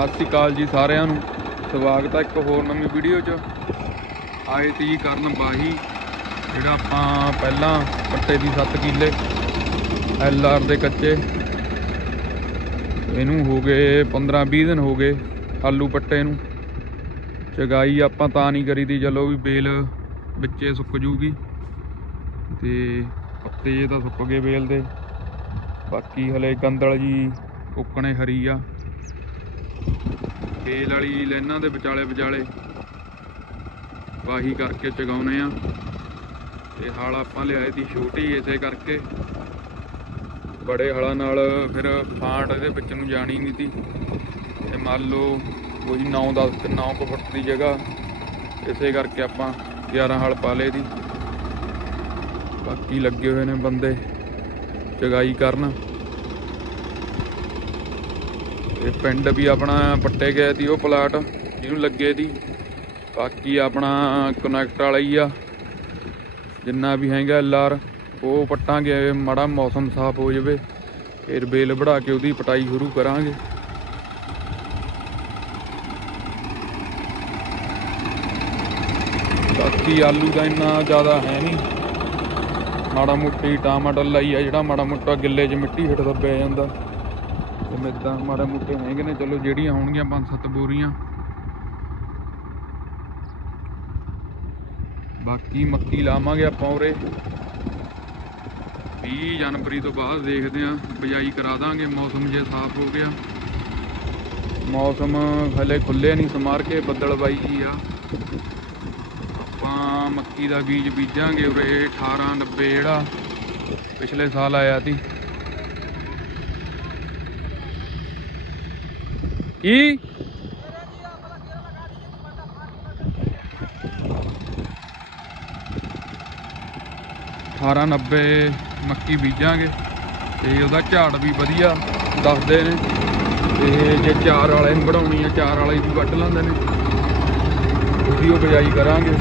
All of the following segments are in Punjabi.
ਸਤਿ ਸ਼੍ਰੀ ਅਕਾਲ ਜੀ ਸਾਰਿਆਂ ਨੂੰ। ਸਵਾਗਤ ਹੈ ਇੱਕ ਹੋਰ ਨਵੀਂ ਵੀਡੀਓ 'ਚ। ਆਏ ਤੀ ਕਰਨ ਬਾਹੀ, ਜਿਹੜਾ ਆਪਾਂ ਪਹਿਲਾਂ ਪੱਟੇ ਦੀ 7 ਕਿੱਲੇ ਐਲ ਆਰ ਦੇ ਕੱਚੇ। ਇਹਨੂੰ ਹੋ ਗਏ 15 20 ਦਿਨ ਹੋ ਗਏ ਆਲੂ ਪੱਟੇ ਨੂੰ। ਚਗਾਈ ਆਪਾਂ ਤਾਂ ਨਹੀਂ ਕਰੀ ਦੀ, ਚਲੋ ਵੀ ਬੇਲ ਵਿੱਚੇ ਸੁੱਕ ਜੂਗੀ। ਤੇ ਪੱਤੇ ਜੇ ਤਾਂ ਸੁੱਕ ਗਏ ਬੇਲ ਦੇ। ਬਾਕੀ ਹਲੇ ਗੰਦਲ ਜੀ ਉੱਕਣੇ ਹਰੀ ਆ। ਤੇਲ ਵਾਲੀ ਲਾਈਨਾਂ ਦੇ ਵਿਚਾਲੇ ਵਿਚਾਲੇ ਵਾਹੀ ਕਰਕੇ ਚਗਾਉਨੇ ਆ। ਤੇ ਹਾਲ ਆਪਾਂ ਲਿਆਏ ਦੀ ਛੋਟੀ ਇਸੇ ਕਰਕੇ। ਬੜੇ ਹਲਾਂ ਨਾਲ ਫਿਰ ਫਾਂਟ ਇਹਦੇ ਵਿੱਚ ਨੂੰ ਜਾਣੀ ਨਹੀਂ ਸੀ ਤੇ ਮੰਨ ਲਓ ਕੋਈ 9 10 9 ਕੁ ਫੁੱਟ ਦੀ ਜਗ੍ਹਾ ਇਸੇ ਕਰਕੇ ਆਪਾਂ 11 ਹਲ ਪਾ ਲਏ ਦੀ। ਬਾਕੀ ਲੱਗੇ ਹੋਏ ਨੇ ਬੰਦੇ ਚਗਾਈ ਕਰਨ। ਇਹ ਪਿੰਡ ਵੀ ਆਪਣਾ ਪੱਟੇ ਗਏ ਸੀ ਉਹ ਪਲਾਟ ਜਿਹਨੂੰ ਲੱਗੇ ਦੀ। ਬਾਕੀ ਆਪਣਾ ਕਨੈਕਟ ਵਾਲਾ ਹੀ ਆ। ਜਿੰਨਾ ਵੀ ਹੈਗਾ ਐਲਆਰ ਉਹ ਪੱਟਾਂਗੇ ਮਾੜਾ ਮੌਸਮ ਸਾਫ਼ ਹੋ ਜਾਵੇ। ਫਿਰ ਬੇਲ ਵੜਾ ਕੇ ਉਹਦੀ ਪਟਾਈ ਸ਼ੁਰੂ ਕਰਾਂਗੇ। ਬਾਕੀ ਆਲੂ ਦਾ ਇੰਨਾ ਜ਼ਿਆਦਾ ਹੈ ਨਹੀਂ। ਮਾੜਾ ਮੋਟੀ ਟਮਾਟਰ ਲਈ ਆ, ਜਿਹੜਾ ਮਾੜਾ ਮੋਟਾ ਗਿੱਲੇ 'ਚ ਮਿੱਟੀ ਹੇਠ ਦੱਬਿਆ ਜਾਂਦਾ। ਮਿੱਦਾਂ ਮਾੜਾ ਮੋਟੇ ਹੈਗੇ ਨੇ, ਚਲੋ ਜਿਹੜੀਆਂ ਹੋਣਗੀਆਂ ਪੰਜ ਸੱਤ ਬੋਰੀਆਂ। ਬਾਕੀ ਮੱਕੀ ਲਾਵਾਂਗੇ ਆਪਾਂ ਉਰੇ। 20 ਜਨਵਰੀ ਤੋਂ ਬਾਅਦ ਦੇਖਦੇ ਆਂ ਬਿਜਾਈ ਕਰਾ ਦਾਂਗੇ, ਮੌਸਮ ਜੇ ਸਾਫ਼ ਹੋ ਗਿਆ। ਮੌਸਮ ਹਲੇ ਖੁੱਲੇ ਨਹੀਂ ਸਮਾਰ ਕੇ ਬੱਦਲ ਬੱਦਲਬਾਈ ਜੀ ਆ। ਆਪਾਂ ਮੱਕੀ ਦਾ ਬੀਜ ਬੀਜਾਂਗੇ ਉਰੇ 1890 ਜਿਹੜਾ ਪਿਛਲੇ ਸਾਲ ਆਇਆ ਸੀ। ਕੀ? ਅਠਾਰਾਂ ਨੱਬੇ, ਮੱਕੀ ਬੀਜਾਂਗੇ ਤੇ ਉਹਦਾ ਝਾੜ ਵੀ ਵਧੀਆ ਦੱਸਦੇ ਨੇ। ਤੇ ਜੇ ਚਾਰ ਵਾਲੇ ਨੂੰ ਬਣਾਉਣੀ ਆ, ਚਾਰ ਵਾਲੇ ਵੀ ਵੱਢ ਲੈਂਦੇ ਨੇ। ਉਹਦੀ ਉਹ ਬਿਜਾਈ ਕਰਾਂਗੇ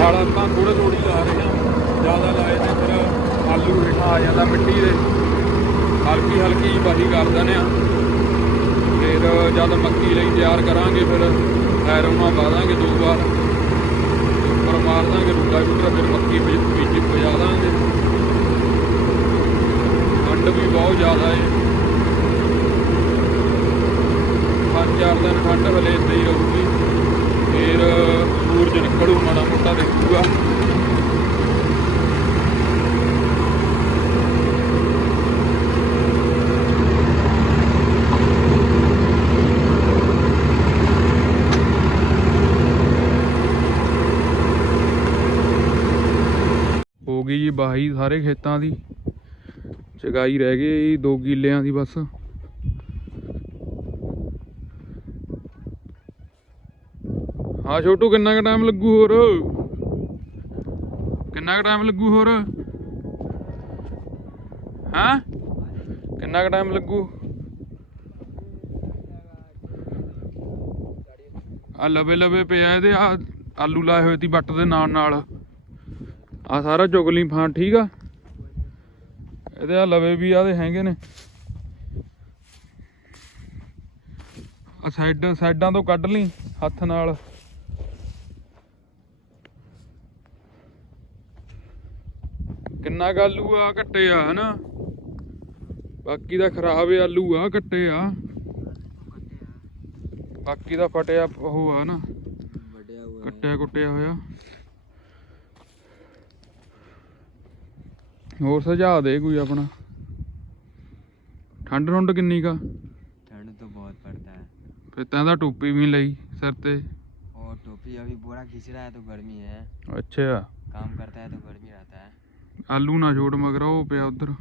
ਹਲ ਆਪਾਂ ਥੋੜੇ ਥੋੜੀ ਲਾ ਰਹੇ ਹਾਂ ਜ਼ਿਆਦਾ ਲਾਏ ਤੇ ਫਿਰ ਆਲੂ ਹੇਠਾਂ ਆ ਜਾਂਦਾ ਮਿੱਟੀ ਦੇ। ਹਲਕੀ ਹਲਕੀ ਜਿਹੀ ਵਾਹੀ ਕਰ ਦਿੰਦੇ ਆ। ਫਿਰ ਜਦ ਮੱਕੀ ਲਈ ਤਿਆਰ ਕਰਾਂਗੇ ਫਿਰ ਐਰੋਨਾ ਪਾ ਦਾਂਗੇ ਦੋ ਵਾਰ। ਉੱਪਰ ਮਾਰ ਦਾਂਗੇ ਰੂਟਾ ਰੂਟਾ, ਫਿਰ ਮੱਕੀ ਵਿੱਚ ਵਿੱਚ ਪਜਾ ਦਾਂਗੇ। ਠੰਡ ਵੀ ਬਹੁਤ ਜ਼ਿਆਦਾ ਹੈ ਪੰਜ ਚਾਰ ਦਿਨ ਠੰਡ ਹਲੇ ਏਦਾਂ ਹੀ ਰਹੂਗੀ। ਸੂਰਜ ਨਿਕਲੂ ਮਾੜਾ ਮੋਟਾ ਦੇਖੂਗਾ। ਹੋ ਗਈ ਜੀ ਬਾਹੀ ਸਾਰੇ ਖੇਤਾਂ ਦੀ। ਚਗਾਈ ਰਹਿ ਗਈ ਦੋ ਕਿੱਲਿਆਂ ਦੀ ਬਸ। ਹਾਂ ਛੋਟੂ, ਕਿੰਨਾ ਕੁ ਟਾਈਮ ਲੱਗੂ ਹੋਰ? ਕਿੰਨਾ ਕੁ ਟਾਈਮ ਲੱਗੂ ਹੋਰ? ਹਾਂ? ਕਿੰਨਾ ਕੁ ਟਾਈਮ ਲੱਗੂ? ਆ ਲਵੇ ਲਵੇ ਪਿਆ ਇਹਦੇ, ਆ ਆਲੂ ਲਾਏ ਹੋਏ ਸੀ ਬੱਟ ਦੇ ਨਾਲ ਨਾਲ। ਆ ਸਾਰਾ ਚੁਗਲੀ ਫਾਂ ਠੀਕ ਆ? ਇਹਦੇ ਆ ਲਵੇ ਵੀ ਆਦੇ ਹੈਗੇ ਨੇ। ਆ ਸਾਈਡ ਸਾਈਡਾਂ ਤੋਂ ਕੱਢ ਲਈ, ਹੱਥ ਨਾਲ। ਕਿੰਨਾ ਕੁ ਆਲੂ ਆ ਕੱਟੇ ਆ ਹਨਾ ਬਾਕੀ ਦਾ ਖਰਾਬ ਆਲੂ ਆ ਕੱਟੇ ਆ ਬਾਕੀ ਦਾ ਫਟਿਆ ਉਹ ਆ ਨਾ ਵੱਡਿਆ ਹੋਇਆ ਕੱਟਿਆ ਕੁੱਟਿਆ ਹੋਇਆ ਹੋਰ ਸੁਝਾਅ ਦੇ ਕੋਈ ਆਪਣਾ ਠੰਡ ਠੰਡ ਕਿੰਨੀ ਕਾ ठंड तो बहुत पड़ता है ਫਿਰ ਤਾਂ ਦਾ ਟੋਪੀ ਵੀ ਨੀ ਲਈ ਸਿਰ ਤੇ और टोपी अभी बोरा खींच रहा है तो गर्मी है ਅੱਛਾ काम करता है तो गर्मी रहता है ਆਲੂ ਨਾ ਛੋਟ ਮਗਰ ਉਹ ਪਿਆ ਉਧਰ।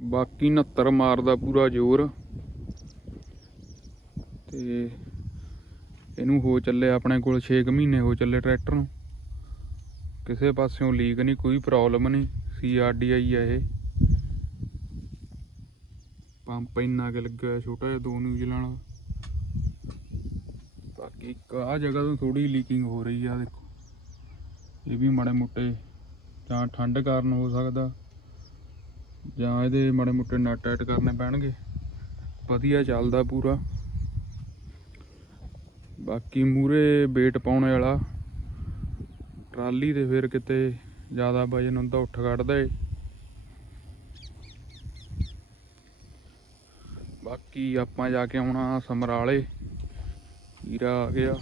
ਬਾਕੀ 69 ਮਾਰਦਾ ਪੂਰਾ ਜ਼ੋਰ। ਤੇ ਇਹਨੂੰ ਹੋ ਚੱਲੇ ਆਪਣੇ ਕੋਲ 6 ਮਹੀਨੇ ਹੋ ਚੱਲੇ ਟਰੈਕਟਰ ਨੂੰ। ਕਿਸੇ ਪਾਸਿਓਂ ਲੀਕ ਨਹੀਂ, ਕੋਈ ਪ੍ਰੋਬਲਮ ਨਹੀਂ। ਸੀ ਆਰ ਡੀ ਆਈ ਆ ਇਹ। ਪੰਪ ਇੰਨਾ ਕਿ ਲੱਗਿਆ ਛੋਟਾ ਜਿਹਾ, ਦੋ ਨਿਊਜ਼ੀਲੈਂਡ ਬਾਕੀ ਇੱਕ ਆ ਜਗ੍ਹਾ ਤੋਂ ਥੋੜੀ ਲੀਕਿੰਗ ਹੋ ਰਹੀ ਆ, ਦੇਖੋ। ਇਹ ਵੀ ਮਾੜੇ ਮੋਟੇ ਜਾਂ ਠੰਡ ਕਾਰਨ ਹੋ ਸਕਦਾ, ਜਾਂ ਇਹਦੇ ਮਾੜੇ ਮੋਟੇ ਨਟ ਟਾਈਟ ਕਰਨੇ ਪੈਣਗੇ। ਵਧੀਆ ਚੱਲਦਾ ਪੂਰਾ। ਬਾਕੀ ਮੂਰੇ weight ਪਾਉਣ ਵਾਲਾ, ਟਰਾਲੀ ਤੇ ਫਿਰ ਕਿਤੇ ਜ਼ਿਆਦਾ ਵਜਨ ਹੁੰਦਾ, ਉੱਠ ਕੱਢਦਾ ਏ। ਬਾਕੀ ਆਪਾਂ ਜਾ ਕੇ ਆਉਣਾ ਸਮਰਾਲੇ। ਹੀਰਾ ਆ ਗਿਆ।